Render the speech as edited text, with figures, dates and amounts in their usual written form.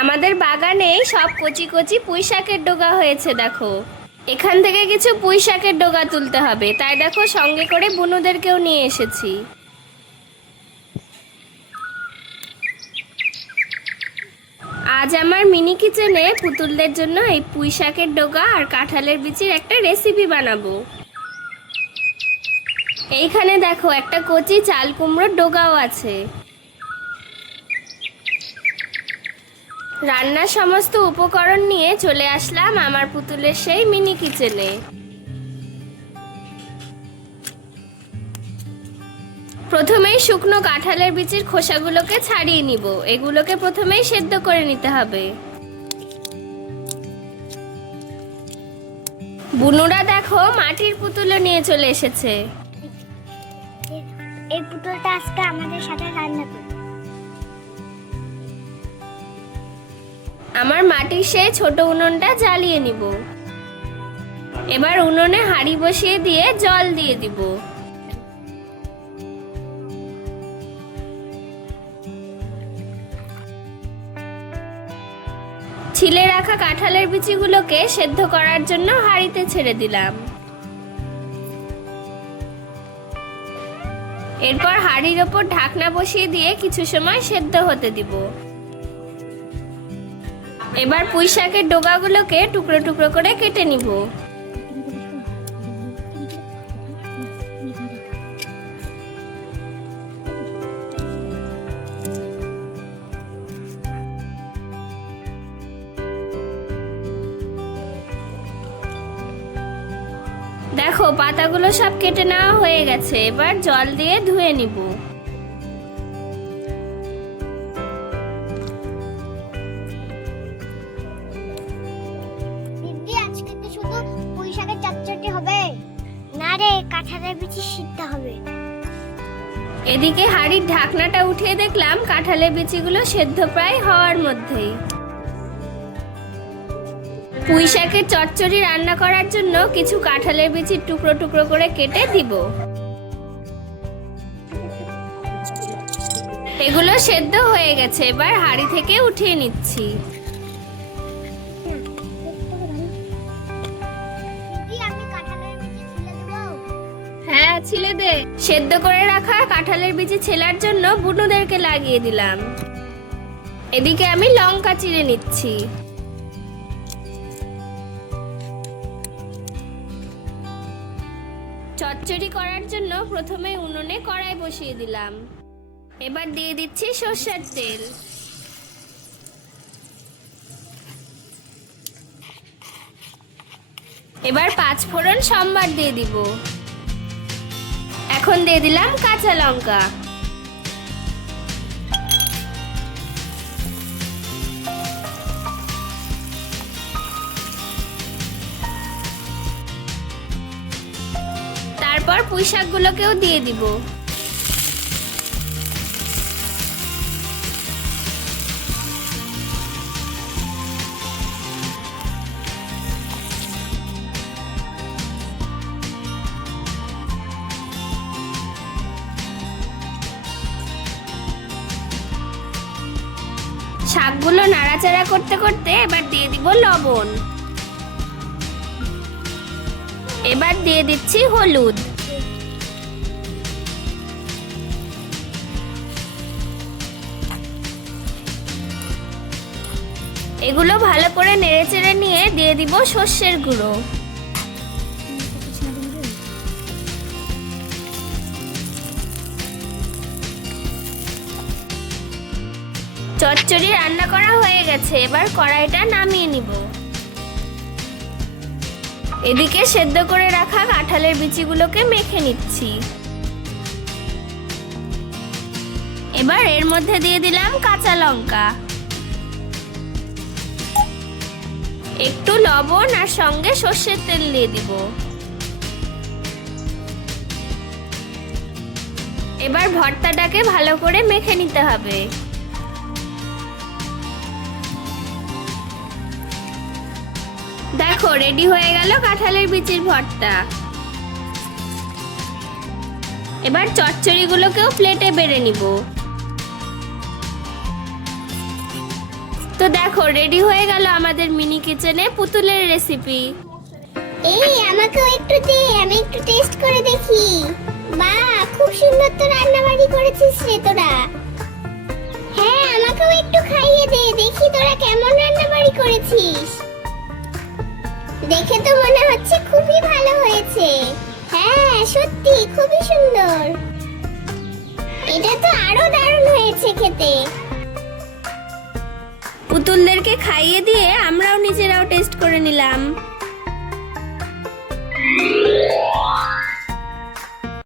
আমাদের বাগানে সব কচি কচি পুঁই শাকের ডগা হয়েছে দেখো। এখান থেকে কিছু পুঁই শাকের ডগা তুলতে হবে, তাই দেখো সঙ্গে করে বুনুদেরকেও নিয়ে এসেছি। আজ আমার মিনি কিচেনে পুতুলদের জন্য এই পুঁই শাকের ডগা আর কাঁঠালের বিচির একটা রেসিপি বানাবো। এইখানে দেখো একটা কচি চাল কুমড়োর ডগাও আছে। রান্নার সমস্ত উপকরণ নিয়ে চলে আসলাম আমার পুতুলের সেই মিনি কিচেনে। প্রথমেই শুকনো কাঁঠালের বিচির খোসাগুলোকে ছাড়িয়ে নিব। এগুলোকে প্রথমেই সেদ্ধ করে নিতে হবে। বুনুরা দেখো মাটির পুতুলও নিয়ে চলে এসেছে। এই পুতুলটা আজকে আমাদের সাথে রান্না করবে। আমার মাটির সেই ছোট উনুনটা জ্বালিয়ে নিব। এবার উনুনে হাঁড়ি বসিয়ে দিয়ে জল দিয়ে দিব। ছিলে রাখা কাঁঠালের বিচিগুলোকে সেদ্ধ করার জন্য হাঁড়িতে ছেড়ে দিলাম। এরপর হাঁড়ির ওপর ঢাকনা বসিয়ে দিয়ে কিছু সময় সেদ্ধ হতে দিব। এবার পুঁই শাকের ডগাগুলোকে টুকরো টুকরো করে কেটে নিব। দেখো পাতাগুলো সব কেটে নেওয়া হয়ে গেছে। এবার জল দিয়ে ধুয়ে নিব। দিদি আজকে তো শুধু পুঁই শাকের চচ্চড়ি হবে না রে, কাঁঠালের বিচি সিদ্ধ হবে। এদিকে হাঁড়ির ঢাকনাটা উঠিয়ে দেখলাম কাঁঠালের বিচিগুলো সেদ্ধ প্রায় হওয়ার মধ্যেই। পুঁই শাকের চচ্চড়ি রান্না করার জন্য কিছু কাঁঠালের বিচির টুকরো টুকরো করে কেটে দিব। এগুলো সেদ্ধ হয়ে গেছে। এবার হাঁড়ি থেকে উঠিয়ে নিচ্ছি। দিদি আমি কাঁঠালের বিচি ছিলে দেব। হ্যাঁ ছিলে দে। সেদ্ধ করে রাখা কাঁঠালের বিচি ছেলার জন্য বুনুদেরকে লাগিয়ে দিলাম। এদিকে আমি লঙ্কা চিড়ে নিচ্ছি। চচ্চড়ি করার জন্য প্রথমে উনুনে কড়াই বসিয়ে দিলাম। এবার দিয়ে দিচ্ছি সরষের তেল। এবার 5 ফোড়ন সম্বার দিয়ে দিব। এখন দিয়ে দিলাম কাঁচা লঙ্কা। তারপর পুঁই শাকগুলোকেও দিয়ে দিব। শাকগুলো নাড়াচাড়া করতে করতে এবার দিয়ে দিব লবণ। এবার দিয়ে দিচ্ছি হলুদ। এগুলো ভালো করে নেড়েচেড়ে নিয়ে দিয়ে দিব সর্ষের গুঁড়ো। চচ্চড়ি রান্না করা হয়ে গেছে। এবার কড়াইটা নামিয়ে নিব। এদিকে সেদ্ধ করে রাখা কাঁঠালের বিচিগুলোকে মেখে নিচ্ছি। এবার এর মধ্যে দিয়ে দিলাম কাঁচা লঙ্কা, একটু লবণ আর সঙ্গে সর্ষের তেল দিয়ে দিব। এবার ভর্তাটাকে ভালো করে মেখে নিতে হবে। দেখো রেডি হয়ে গেল কাঁঠালের বিচির ভর্তা। এবার চচ্চড়িগুলোকেও প্লেটে বেড়ে নিব। তো দেখো রেডি হয়ে গেল আমাদের মিনি কিচেনে পুতুলের রেসিপি। এই আমাকেও একটু দে, আমি একটু টেস্ট করে দেখি। বাহ, খুব সুন্দর তো রান্নাবাড়ি করেছিস রে তোরা। হ্যাঁ, আমাকেও একটু খাইয়ে দে, দেখি তোরা কেমন রান্নাবাড়ি করেছিস। দেখে তো মনে হচ্ছে খুবই ভালো হয়েছে। হ্যাঁ সত্যি খুবই সুন্দর। এটা তো আরো দারুণ হয়েছে খেতে। পুতুলদেরকে খাইয়ে দিয়ে আমরাও নিজেরাও টেস্ট করে নিলাম।